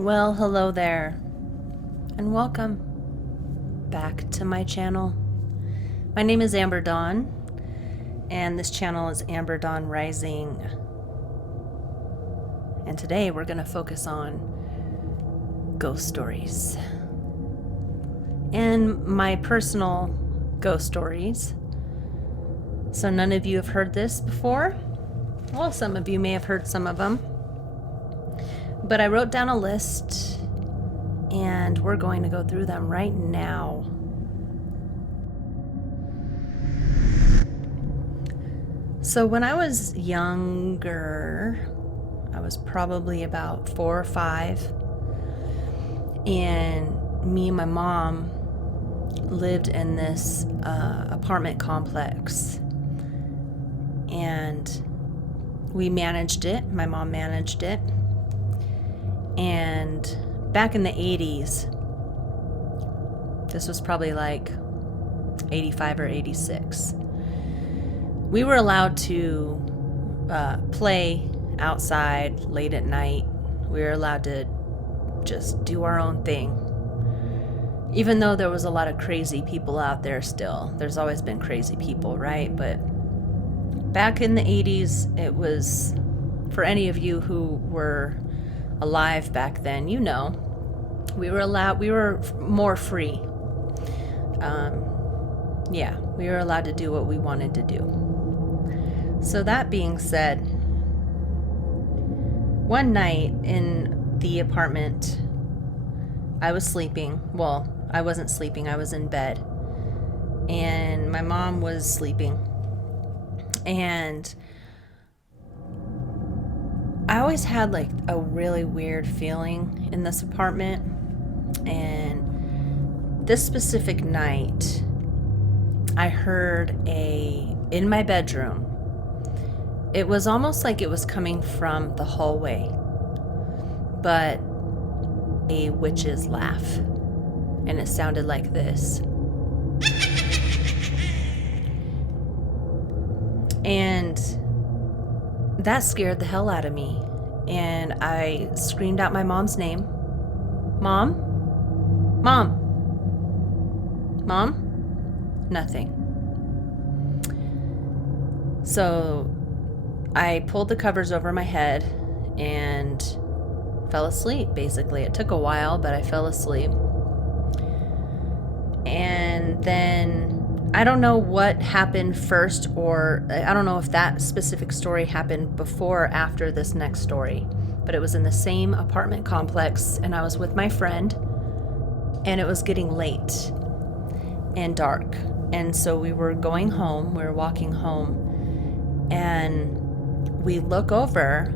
Well, hello there, and welcome back to my channel. My name is Amber Dawn, and this channel is Amber Dawn Rising. And today we're going to focus on ghost stories. And my personal ghost stories. So none of you have heard this before. Well, some of you may have heard some of them. But I wrote down a list, and we're going to go through them right now. So when I was younger, I was probably about 4 or 5, and me and my mom lived in this apartment complex, and we managed it. My mom managed it. And back in the 80s, this was probably like 85 or 86, we were allowed to play outside late at night. We were allowed to just do our own thing. Even though there was a lot of crazy people out there still. There's always been crazy people, right? But back in the 80s, it was, for any of you who were alive back then, you know, we were more free. We were allowed to do what we wanted to do. So that being said, one night in the apartment, I was sleeping. Well, I wasn't sleeping, I was in bed. And my mom was sleeping. And I always had like a really weird feeling in this apartment, and this specific night I heard in my bedroom, it was almost like it was coming from the hallway, but a witch's laugh, and it sounded like this. And that scared the hell out of me, and I screamed out my mom's name. Mom? Mom? Mom? Nothing. So I pulled the covers over my head and fell asleep, basically. It took a while, but I fell asleep. And then I don't know what happened first, or I don't know if that specific story happened before or after this next story, but it was in the same apartment complex, and I was with my friend, and it was getting late and dark, and so we were going home. We were walking home, and we look over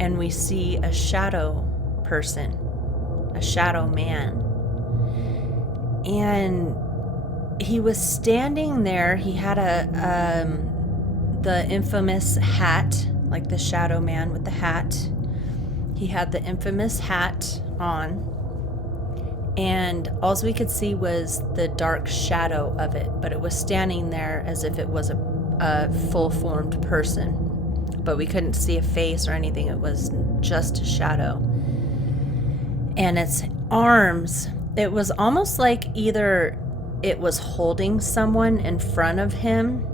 and we see a shadow person, a shadow man, and he was standing there. He had the infamous hat, like the shadow man with the hat. He had the infamous hat on, and all we could see was the dark shadow of it, but it was standing there as if it was a full-formed person, but we couldn't see a face or anything. It was just a shadow. And its arms, it was almost like either it was holding someone in front of him,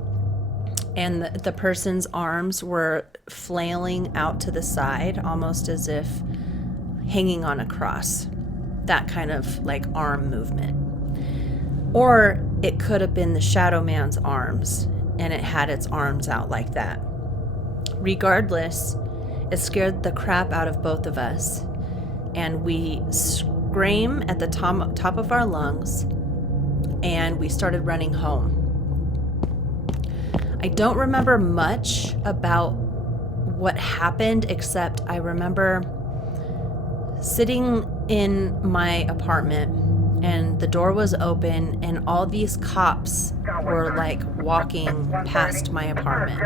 and the person's arms were flailing out to the side, almost as if hanging on a cross. That kind of like arm movement. Or it could have been the shadow man's arms, and it had its arms out like that. Regardless, it scared the crap out of both of us, and we scream at the top of our lungs, and we started running home. I don't remember much about what happened, except I remember sitting in my apartment, and the door was open, and all these cops were like walking past my apartment.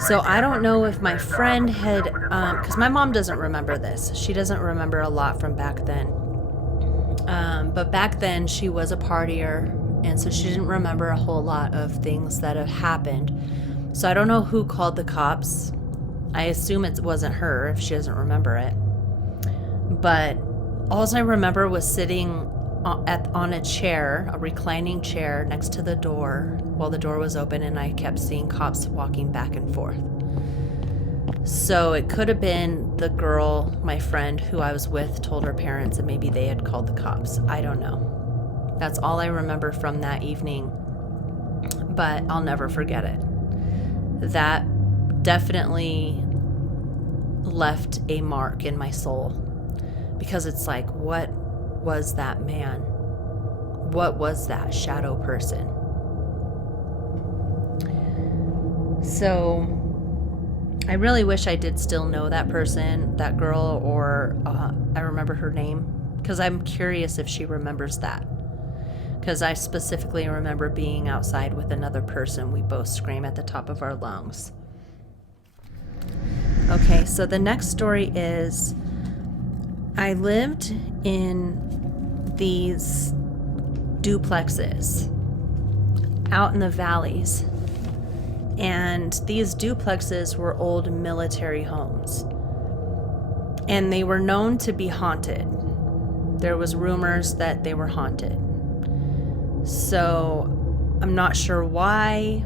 So I don't know if my friend had, because my mom doesn't remember this. She doesn't remember a lot from back then. But back then she was a partier, and so she didn't remember a whole lot of things that have happened. So I don't know who called the cops. I assume it wasn't her if she doesn't remember it. But all I remember was sitting on a chair, a reclining chair next to the door while the door was open, and I kept seeing cops walking back and forth. So it could have been the girl, my friend who I was with, told her parents, and maybe they had called the cops. I don't know. That's all I remember from that evening, but I'll never forget it. That definitely left a mark in my soul, because it's like, what was that man? What was that shadow person? So I really wish I did still know that person, that girl, or I remember her name, because I'm curious if she remembers that. Because I specifically remember being outside with another person. We both scream at the top of our lungs. Okay, so the next story is, I lived in these duplexes out in the valleys. And these duplexes were old military homes. And they were known to be haunted. There was rumors that they were haunted. So I'm not sure why.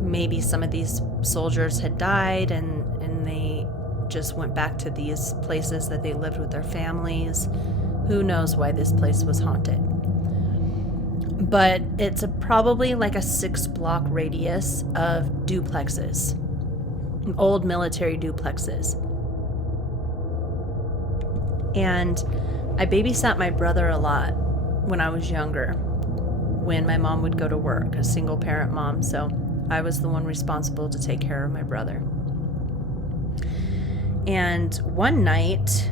Maybe some of these soldiers had died and they just went back to these places that they lived with their families. Who knows why this place was haunted? But it's probably like a 6-block radius of duplexes, old military duplexes. And I babysat my brother a lot when I was younger, when my mom would go to work, a single parent mom, so I was the one responsible to take care of my brother. And one night,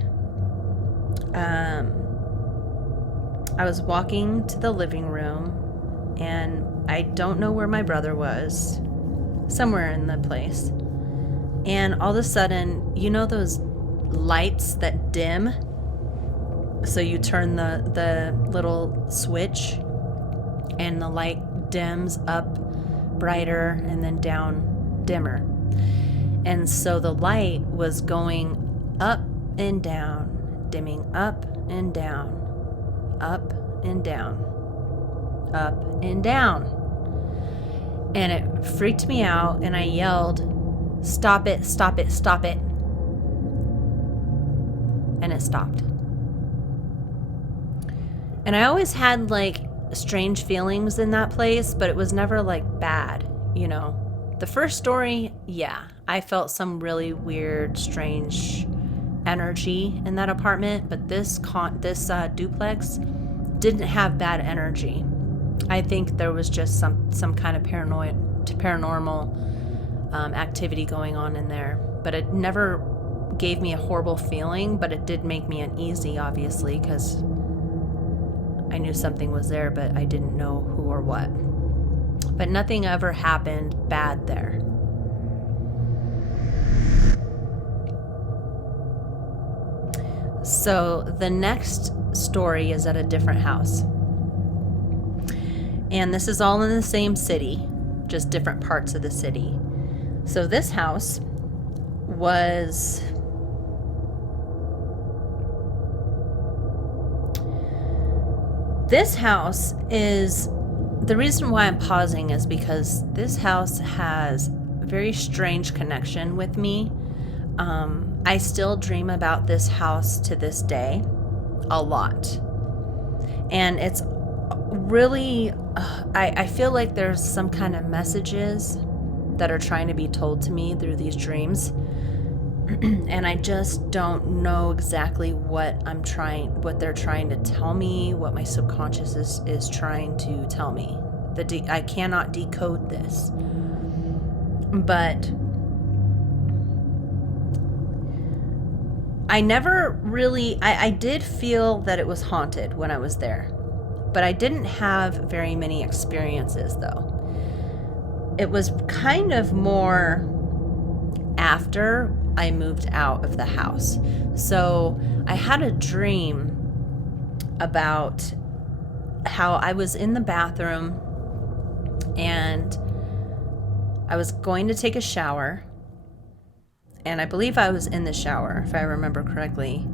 I was walking to the living room, and I don't know where my brother was, somewhere in the place. And all of a sudden, you know those lights that dim? So you turn the little switch, and the light dims up brighter and then down dimmer. And so the light was going up and down, dimming up and down, up and down, up and down. And it freaked me out, and I yelled, "Stop it, stop it, stop it." And it stopped. And I always had like strange feelings in that place, but it was never like bad, you know. The first story, yeah, I felt some really weird, strange energy in that apartment, but this duplex didn't have bad energy. I think there was just some kind of paranormal activity going on in there, but it never gave me a horrible feeling, but it did make me uneasy, obviously, because I knew something was there, but I didn't know who or what. But nothing ever happened bad there. So the next story is at a different house. And this is all in the same city, just different parts of the city. So this house was... This house is... The reason why I'm pausing is because this house has a very strange connection with me. I still dream about this house to this day a lot. And it's really, I feel like there's some kind of messages that are trying to be told to me through these dreams. And I just don't know exactly what they're trying to tell me, what my subconscious is trying to tell me. I cannot decode this. But I never really, I did feel that it was haunted when I was there, but I didn't have very many experiences though. It was kind of more after I moved out of the house. So I had a dream about how I was in the bathroom and I was going to take a shower. And I believe I was in the shower, if I remember correctly.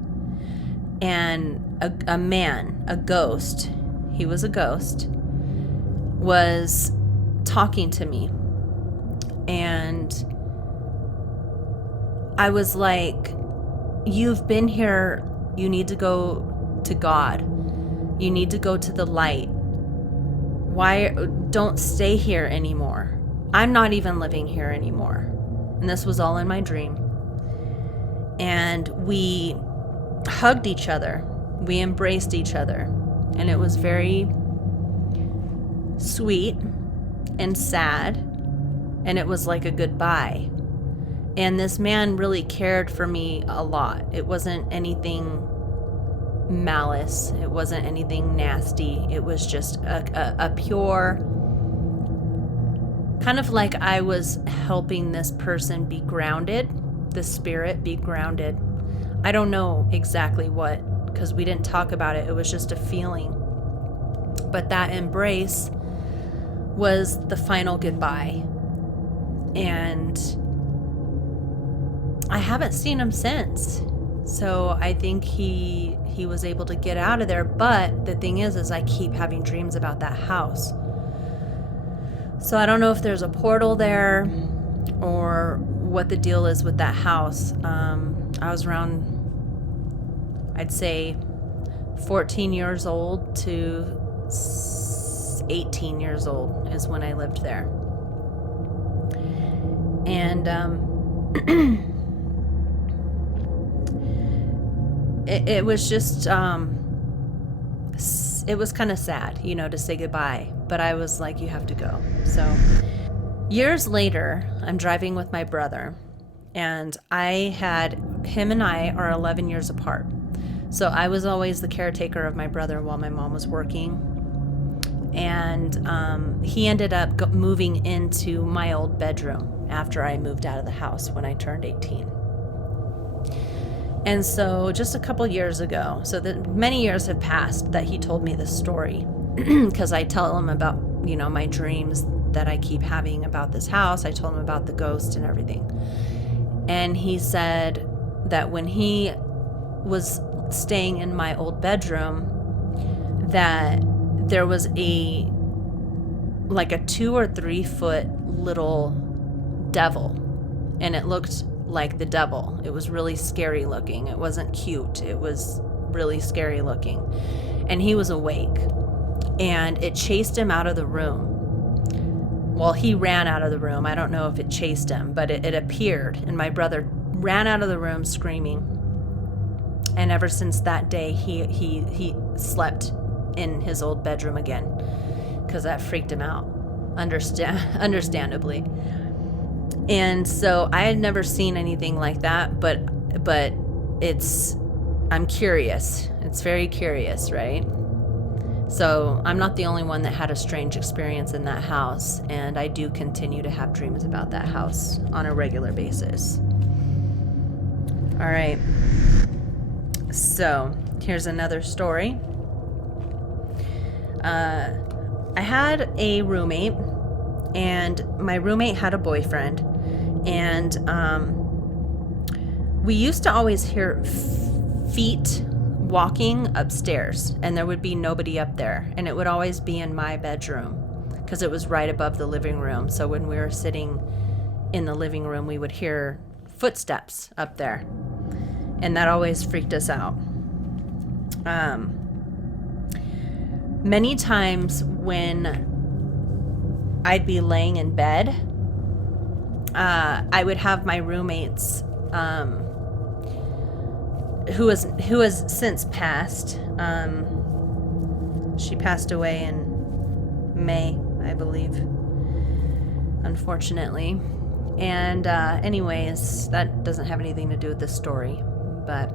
and a man, a ghost, he was a ghost, was talking to me. And I was like, you've been here. You need to go to God. You need to go to the light. Why don't stay here anymore? I'm not even living here anymore. And this was all in my dream. And we hugged each other. We embraced each other. And it was very sweet and sad. And it was like a goodbye. And this man really cared for me a lot. It wasn't anything malice. It wasn't anything nasty. It was just a pure, kind of like I was helping this person be grounded, the spirit be grounded. I don't know exactly what, because we didn't talk about it. It was just a feeling. But that embrace was the final goodbye. And I haven't seen him since. So I think he was able to get out of there. But the thing is I keep having dreams about that house. So I don't know if there's a portal there or what the deal is with that house. I was around, I'd say 14 years old to 18 years old is when I lived there. And it was just, it was kind of sad, to say goodbye. But I was like, you have to go. So years later, I'm driving with my brother. And him and I are 11 years apart. So I was always the caretaker of my brother while my mom was working. And he ended up moving into my old bedroom after I moved out of the house when I turned 18. And so just a couple years ago, so that many years have passed that he told me this story, because I tell him about, my dreams that I keep having about this house. I told him about the ghost and everything. And he said that when he was staying in my old bedroom, that there was a 2 or 3 foot little devil, and it looked like the devil. It was really scary looking. It wasn't cute. It was really scary looking. And he was awake, and it chased him out of the room. Well, he ran out of the room. I don't know if it chased him, but it appeared, and my brother ran out of the room screaming. And ever since that day, he slept in his old bedroom again, because that freaked him out, understandably. And so I had never seen anything like that, but I'm curious. It's very curious, right? So I'm not the only one that had a strange experience in that house, and I do continue to have dreams about that house on a regular basis. All right. So here's another story. I had a roommate, and my roommate had a boyfriend, and we used to always hear feet walking upstairs, and there would be nobody up there, and it would always be in my bedroom because it was right above the living room. So when we were sitting in the living room, we would hear footsteps up there, and that always freaked us out. Many times when I'd be laying in bed, I would have my roommates, who has since passed. She passed away in May, I believe, unfortunately. And anyways, that doesn't have anything to do with this story, but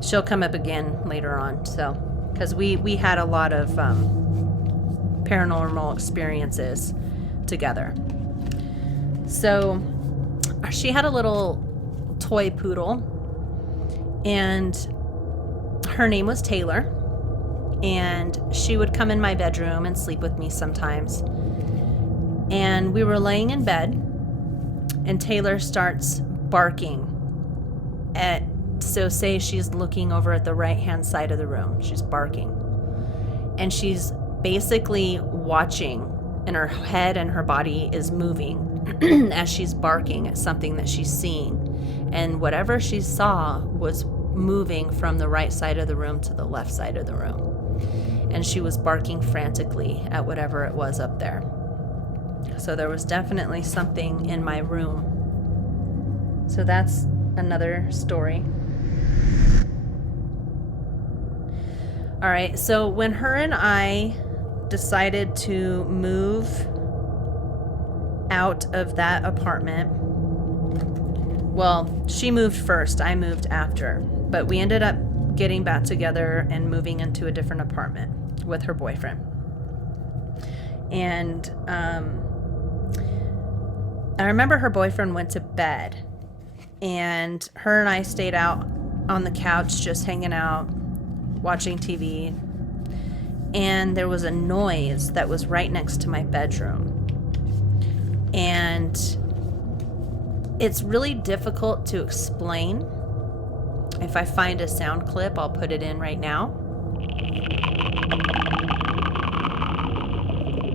she'll come up again later on. So, because we had a lot of paranormal experiences together. So she had a little toy poodle, and her name was Taylor, and she would come in my bedroom and sleep with me sometimes. And we were laying in bed, and Taylor starts barking at So say she's looking over at the right-hand side of the room. She's barking. And she's basically watching, and her head and her body is moving as she's barking at something that she's seeing. And whatever she saw was moving from the right side of the room to the left side of the room. And she was barking frantically at whatever it was up there. So there was definitely something in my room. So that's another story. All right, so when her and I decided to move out of that apartment, well, she moved first, I moved after, but we ended up getting back together and moving into a different apartment with her boyfriend. And I remember her boyfriend went to bed, and her and I stayed out on the couch just hanging out, watching TV, and there was a noise that was right next to my bedroom. And it's really difficult to explain. If I find a sound clip, I'll put it in right now.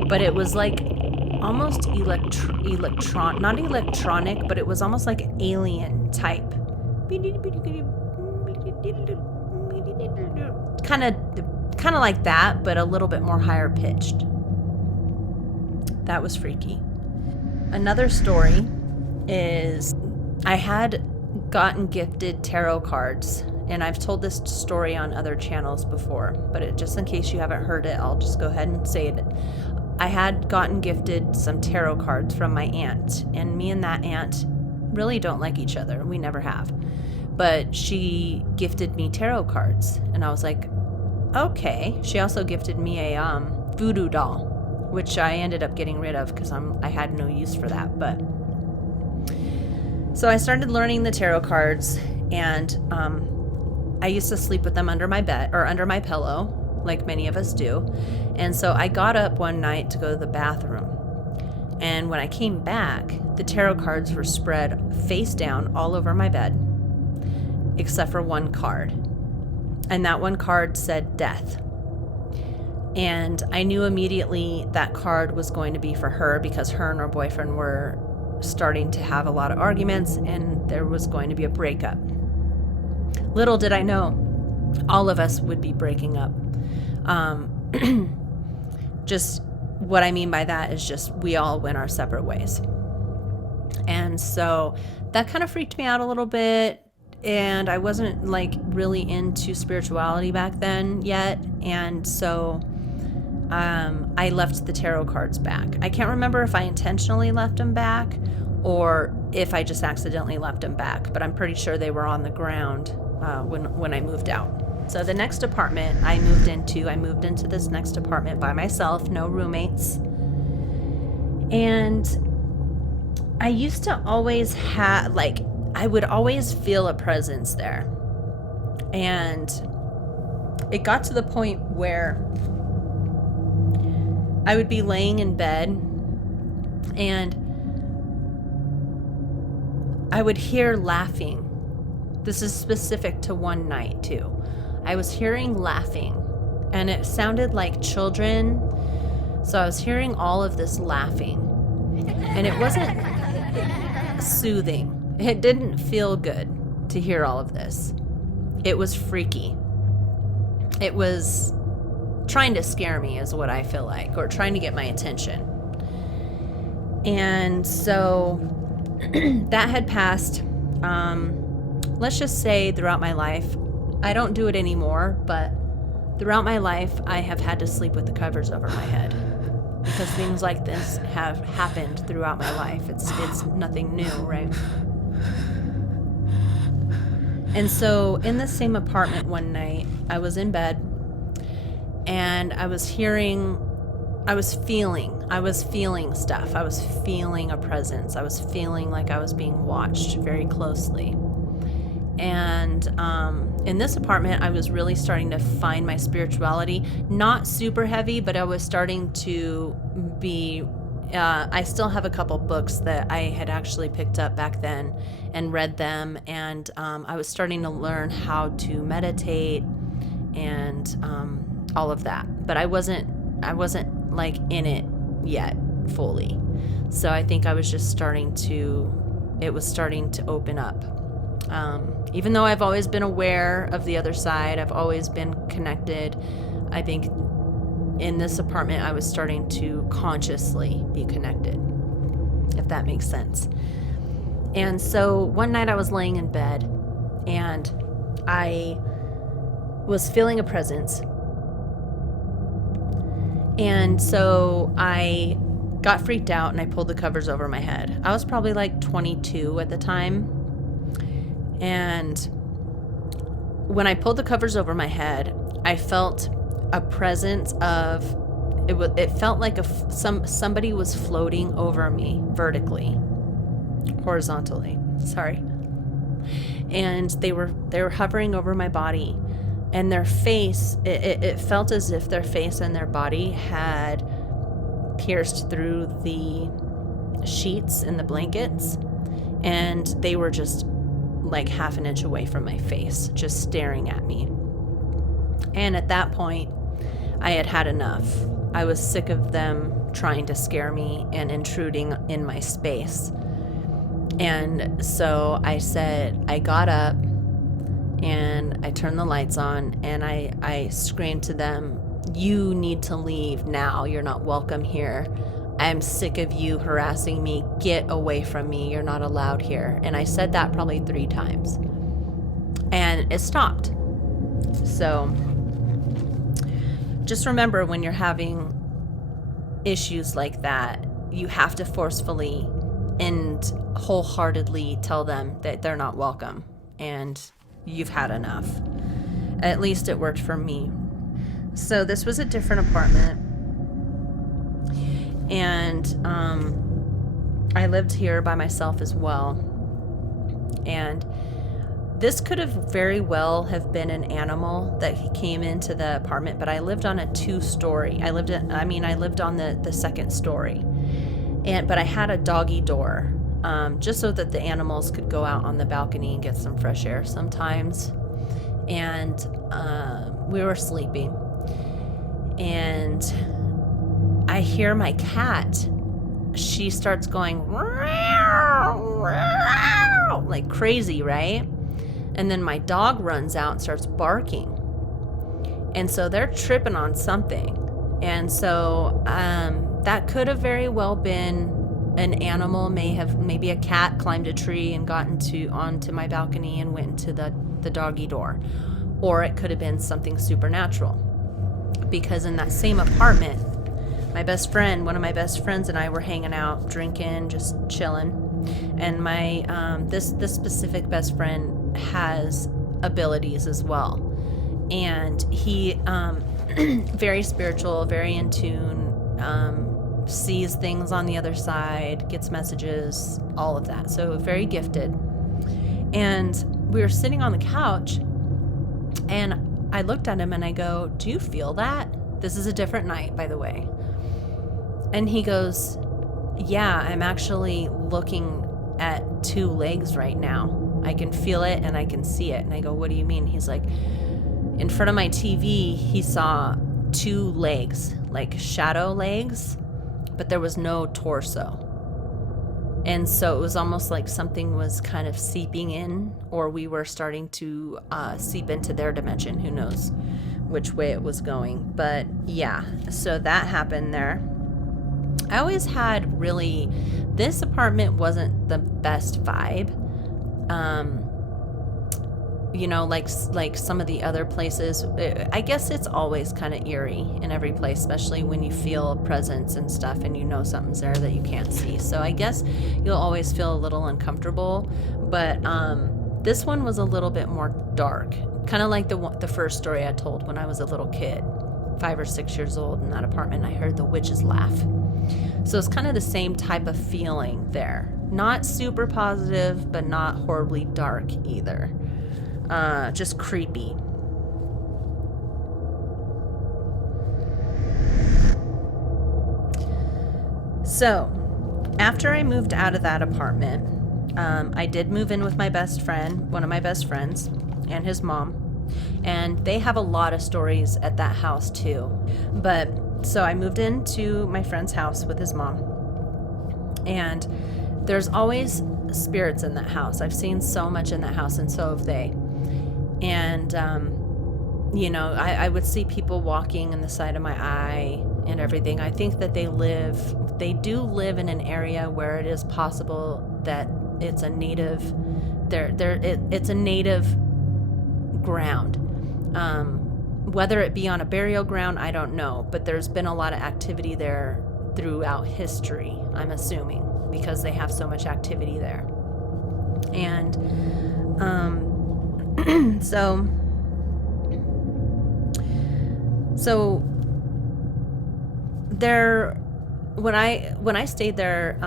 But it was like almost not electronic, but it was almost like an alien type. Kind of like that, but a little bit more higher pitched. That was freaky. Another story is I had gotten gifted tarot cards, and I've told this story on other channels before, but just in case you haven't heard it, I'll just go ahead and say it. I had gotten gifted some tarot cards from my aunt, and me and that aunt really don't like each other. We never have. But she gifted me tarot cards, and I was like, okay. She also gifted me a voodoo doll, which I ended up getting rid of because I had no use for that. But so I started learning the tarot cards, and I used to sleep with them under my bed or under my pillow, like many of us do. And so I got up one night to go to the bathroom, and when I came back, the tarot cards were spread face down all over my bed, except for one card. And that one card said death. And I knew immediately that card was going to be for her, because her and her boyfriend were starting to have a lot of arguments, and there was going to be a breakup. Little did I know, all of us would be breaking up. Just what I mean by that is just we all went our separate ways. And so that kind of freaked me out a little bit. And I wasn't like really into spirituality back then yet. And so I left the tarot cards back. I can't remember if I intentionally left them back or if I just accidentally left them back, but I'm pretty sure they were on the ground when I moved out. So the next apartment I moved into this next apartment by myself, no roommates. And I used to always have, I would always feel a presence there. And it got to the point where I would be laying in bed and I would hear laughing. This is specific to one night too. I was hearing laughing, and it sounded like children. So I was hearing all of this laughing, and it wasn't soothing. It didn't feel good to hear all of this. It was freaky. It was trying to scare me is what I feel like, or trying to get my attention. And so that had passed, let's just say throughout my life. I don't do it anymore, but throughout my life, I have had to sleep with the covers over my head because things like this have happened throughout my life. It's nothing new, right? And so in the same apartment one night, I was in bed and I was feeling stuff. I was feeling a presence. I was feeling like I was being watched very closely. And in this apartment, I was really starting to find my spirituality, not super heavy, but I was starting to be I still have a couple books that I had actually picked up back then and read them, and I was starting to learn how to meditate and all of that. But I wasn't like in it yet fully. So I think I was just starting to open up. Even though I've always been aware of the other side, I've always been connected, I think in this apartment I was starting to consciously be connected, if that makes sense. And so one night I was laying in bed and I was feeling a presence. And so I got freaked out and I pulled the covers over my head. I was probably like 22 at the time. And when I pulled the covers over my head, I felt a presence of, it felt like somebody was floating over me vertically, horizontally, sorry. And they were hovering over my body, and their face, it felt as if their face and their body had pierced through the sheets and the blankets, and they were just like half an inch away from my face, just staring at me. And at that point, I had had enough. I was sick of them trying to scare me and intruding in my space. And so I got up and I turned the lights on and I screamed to them, "You need to leave now. You're not welcome here. I'm sick of you harassing me. Get away from me. You're not allowed here." And I said that probably 3 times. And it stopped. So just remember, when you're having issues like that, you have to forcefully and wholeheartedly tell them that they're not welcome and you've had enough. At least it worked for me. So this was a different apartment. And I lived here by myself as well. And this could have very well have been an animal that came into the apartment, but I lived on a 2-story. I lived on the second story. But I had a doggy door, just so that the animals could go out on the balcony and get some fresh air sometimes. And we were sleeping. And I hear my cat. She starts going like crazy, right? And then my dog runs out and starts barking. And so they're tripping on something. And so that could have very well been an animal. Maybe a cat climbed a tree and got onto my balcony and went into the doggy door. Or it could have been something supernatural. Because in that same apartment, one of my best friends and I were hanging out, drinking, just chilling. And my this specific best friend has abilities as well, and he very spiritual, very in tune, sees things on the other side, gets messages, all of that. So very gifted. And we were sitting on the couch, and I looked at him and I go, "Do you feel that?" This is a different night, by the way. And he goes, "Yeah, I'm actually looking at 2 legs right now. I can feel it and I can see it." And I go, "What do you mean?" He's like, in front of my TV, he saw 2 legs, like shadow legs, but there was no torso. And so it was almost like something was kind of seeping in, or we were starting to seep into their dimension. Who knows which way it was going. But yeah, so that happened there. I always had this apartment wasn't the best vibe. Like some of the other places, I guess it's always kind of eerie in every place, especially when you feel a presence and stuff and you know something's there that you can't see. So I guess you'll always feel a little uncomfortable. But this one was a little bit more dark, kind of like the first story I told when I was a little kid, 5 or 6 years old, in that apartment. I heard the witches laugh. So it's kind of the same type of feeling there. Not super positive, but not horribly dark either. Just creepy. So, after I moved out of that apartment, I did move in with my best friend, one of my best friends, and his mom. And they have a lot of stories at that house too. But so I moved into my friend's house with his mom. And there's always spirits in that house. I've seen so much in that house, and so have they. And, I would see people walking in the side of my eye and everything. I think that they do live in an area where it is possible that it's a native, it's a native ground. Whether it be on a burial ground, I don't know, but there's been a lot of activity there throughout history, I'm assuming, because they have so much activity there. And so there, when I stayed there,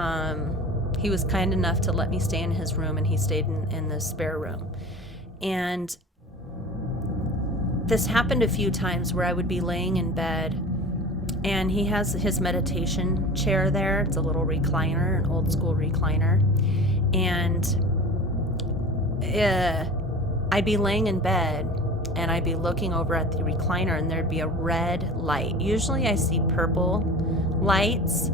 he was kind enough to let me stay in his room, and he stayed in the spare room. And this happened a few times where I would be laying in bed, and he has his meditation chair there. It's a little recliner, an old school recliner. And I'd be laying in bed, and I'd be looking over at the recliner, and there'd be a red light. Usually I see purple lights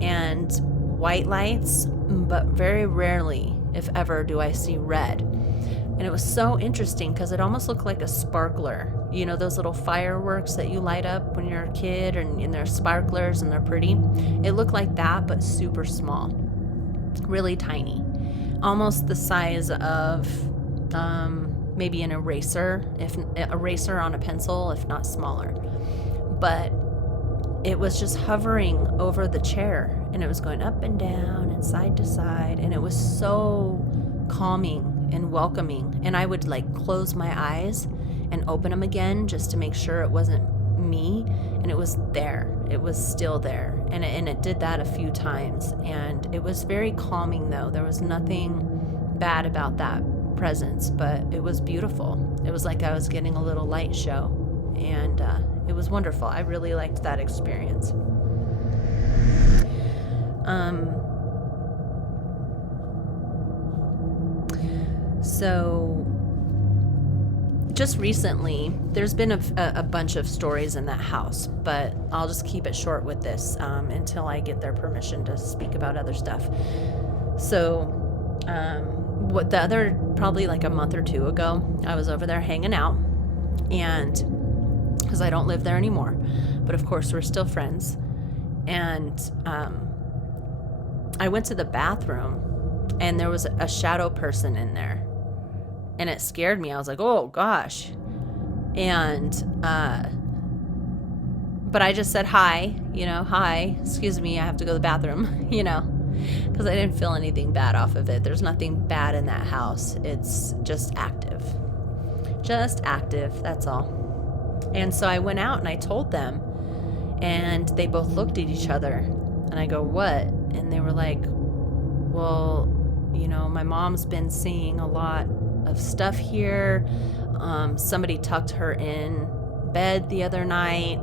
and white lights, but very rarely, if ever, do I see red. And it was so interesting because it almost looked like a sparkler. You know, those little fireworks that you light up when you're a kid, and they're sparklers and they're pretty. It looked like that, but super small, really tiny, almost the size of maybe an eraser, if eraser on a pencil, if not smaller. But it was just hovering over the chair, and it was going up and down and side to side, and it was so calming and welcoming. And I would close my eyes and open them again just to make sure it wasn't me, and it was there. It was still there, and it did that a few times, and it was very calming though. There was nothing bad about that presence, but it was beautiful. It was like I was getting a little light show, and it was wonderful. I really liked that experience. So just recently, there's been a bunch of stories in that house, but I'll just keep it short with this until I get their permission to speak about other stuff. So probably a month or two ago, I was over there hanging out, and because I don't live there anymore, but of course we're still friends. And I went to the bathroom, and there was a shadow person in there. And it scared me. I was like, oh gosh. And, but I just said, hi, hi, excuse me, I have to go to the bathroom, because I didn't feel anything bad off of it. There's nothing bad in that house. It's just active, that's all. And so I went out and I told them, and they both looked at each other, and I go, what? And they were like, well, my mom's been seeing a lot of stuff here. Somebody tucked her in bed the other night,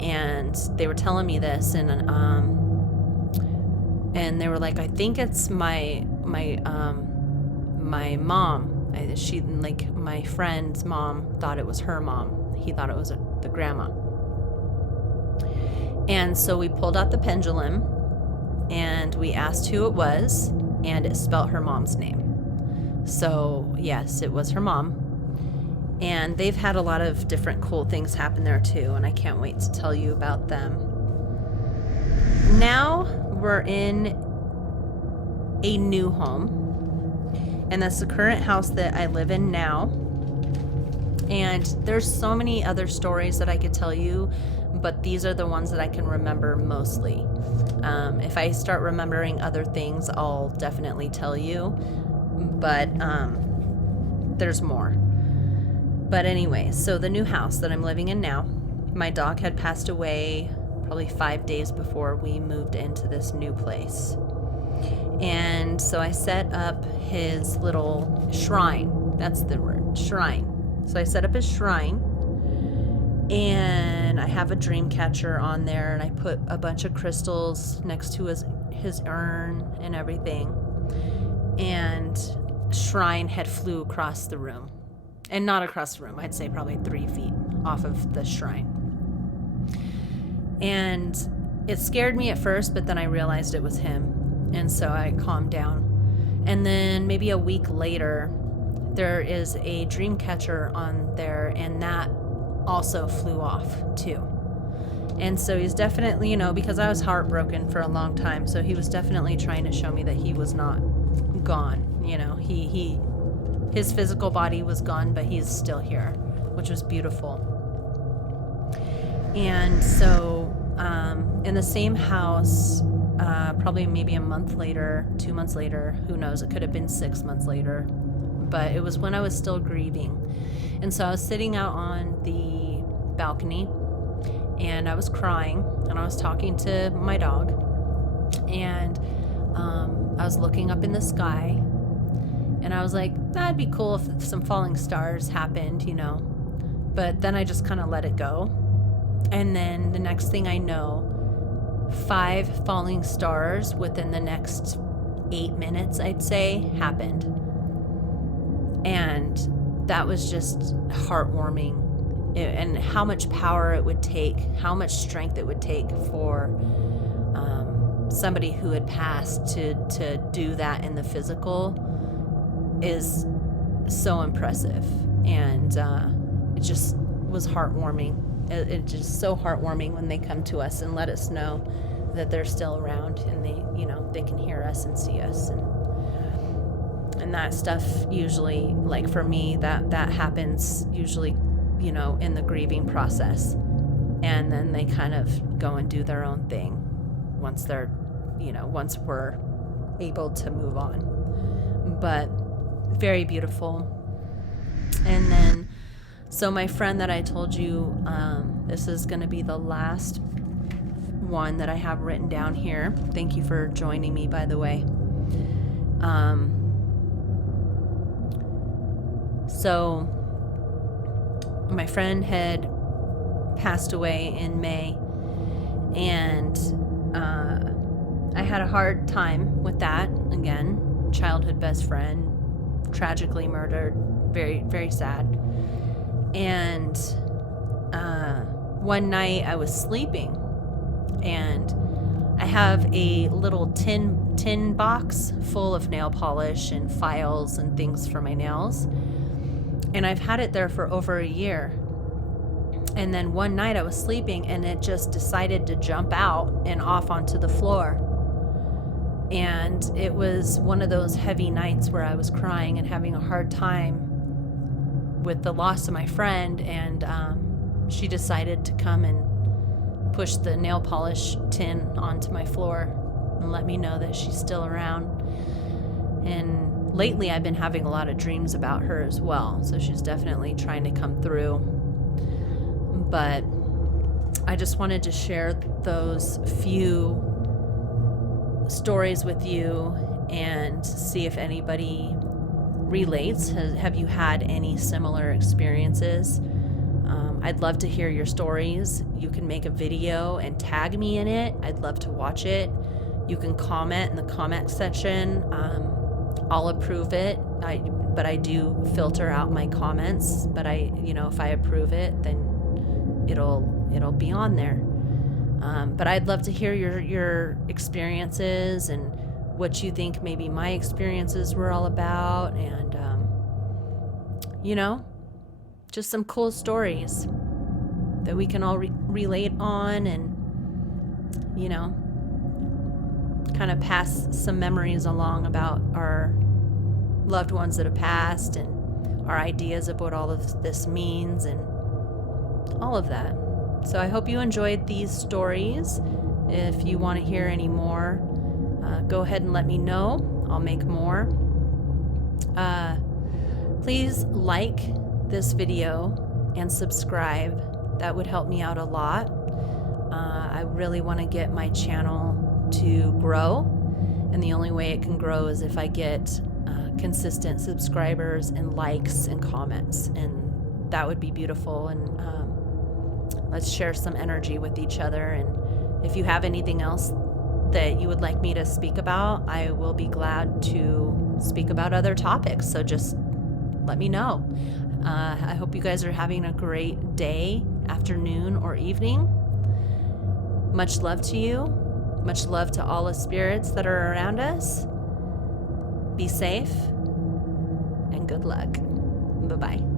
and they were telling me this, and they were like, I think it's my mom. My friend's mom thought it was her mom. He thought it was the grandma. And so we pulled out the pendulum, and we asked who it was, and it spelled her mom's name. So yes, it was her mom. And they've had a lot of different cool things happen there too, and I can't wait to tell you about them. Now we're in a new home, and that's the current house that I live in now. And there's so many other stories that I could tell you, but these are the ones that I can remember mostly. If I start remembering other things, I'll definitely tell you, but there's more. But anyway, so the new house that I'm living in now, my dog had passed away probably 5 days before we moved into this new place. And so I set up his little shrine. That's the word, shrine. So I set up his shrine, And I have a dream catcher on there, and I put a bunch of crystals next to his urn and everything. And shrine had flew across the room. And not across the room, I'd say probably 3 feet off of the shrine. And it scared me at first, but then I realized it was him. And so I calmed down. And then maybe a week later, there is a dream catcher on there, and that also flew off too. And so he's definitely, you know, because I was heartbroken for a long time, so he was definitely trying to show me that he was not gone. You know, his physical body was gone, but he's still here, which was beautiful. And so in the same house, probably maybe a month later, 2 months later, who knows, it could have been 6 months later, but it was when I was still grieving. And so I was sitting out on the balcony, and I was crying, and I was talking to my dog, and I was looking up in the sky, and I was like, that'd be cool if some falling stars happened, you know. But then I just kind of let it go. And then the next thing I know, 5 falling stars within the next 8 minutes, I'd say, happened. And that was just heartwarming. And how much power it would take, how much strength it would take for somebody who had passed to do that in the physical is so impressive. And it just was heartwarming. It's just so heartwarming when they come to us and let us know that they're still around, and they, you know, they can hear us and see us, and that stuff usually, like for me, that happens usually, you know, in the grieving process, and then they kind of go and do their own thing once they're, you know, once we're able to move on. But very beautiful. And then, so my friend that I told you, this is going to be the last one that I have written down here. Thank you for joining me, by the way. So my friend had passed away in May, and I had a hard time with that. Again, childhood best friend, tragically murdered, very, very sad. And one night I was sleeping, and I have a little tin box full of nail polish and files and things for my nails, and I've had it there for over a year. And then one night I was sleeping, and it just decided to jump out and off onto the floor. And it was one of those heavy nights where I was crying and having a hard time with the loss of my friend, and she decided to come and push the nail polish tin onto my floor and let me know that she's still around. And lately I've been having a lot of dreams about her as well, so she's definitely trying to come through. But I just wanted to share those few stories with you and see if anybody relates. Have you had any similar experiences? I'd love to hear your stories. You can make a video and tag me in it. I'd love to watch it. You can comment in the comment section. I'll approve it. But I do filter out my comments. But if I approve it, then it'll be on there. But I'd love to hear your experiences and what you think maybe my experiences were all about, and just some cool stories that we can all relate on, and kind of pass some memories along about our loved ones that have passed, and our ideas of what all of this means, and all of that. So I hope you enjoyed these stories. If you want to hear any more, go ahead and let me know. I'll make more. Please like this video and subscribe. That would help me out a lot. I really want to get my channel to grow, and the only way it can grow is if I get consistent subscribers and likes and comments, and that would be beautiful. And Let's share some energy with each other. And if you have anything else that you would like me to speak about, I will be glad to speak about other topics. So just let me know. I hope you guys are having a great day, afternoon, or evening. Much love to you. Much love to all the spirits that are around us. Be safe and good luck. Bye-bye.